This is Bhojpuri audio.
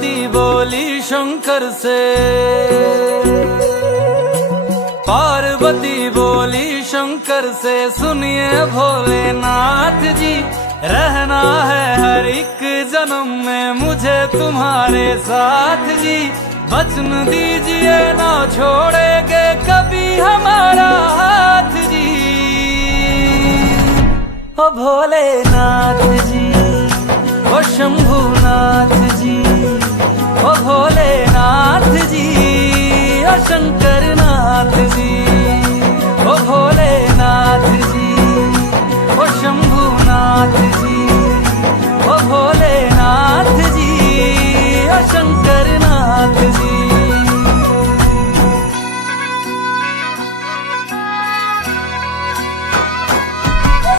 पार्वती बोली शंकर से, पार्वती बोली शंकर से, सुनिए भोलेनाथ जी, रहना है हर एक जन्म में मुझे तुम्हारे साथ जी। वचन दीजिए ना छोड़ेंगे कभी हमारा हाथ जी। ओ भोलेनाथ जी, ओ शंभू